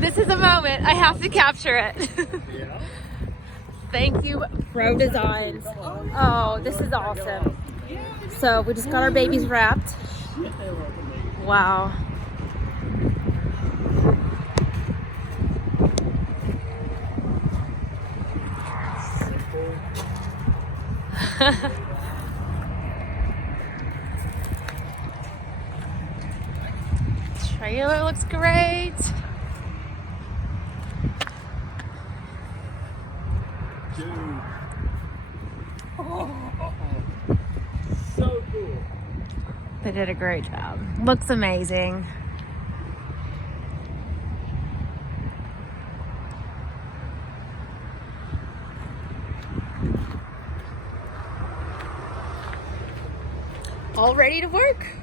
This is a moment. I have to capture it. Thank you, Pro Designs. Oh, this is awesome. So we just got our babies wrapped. Wow. Trailer looks great. So cool. They did a great job. Looks amazing. All ready to work.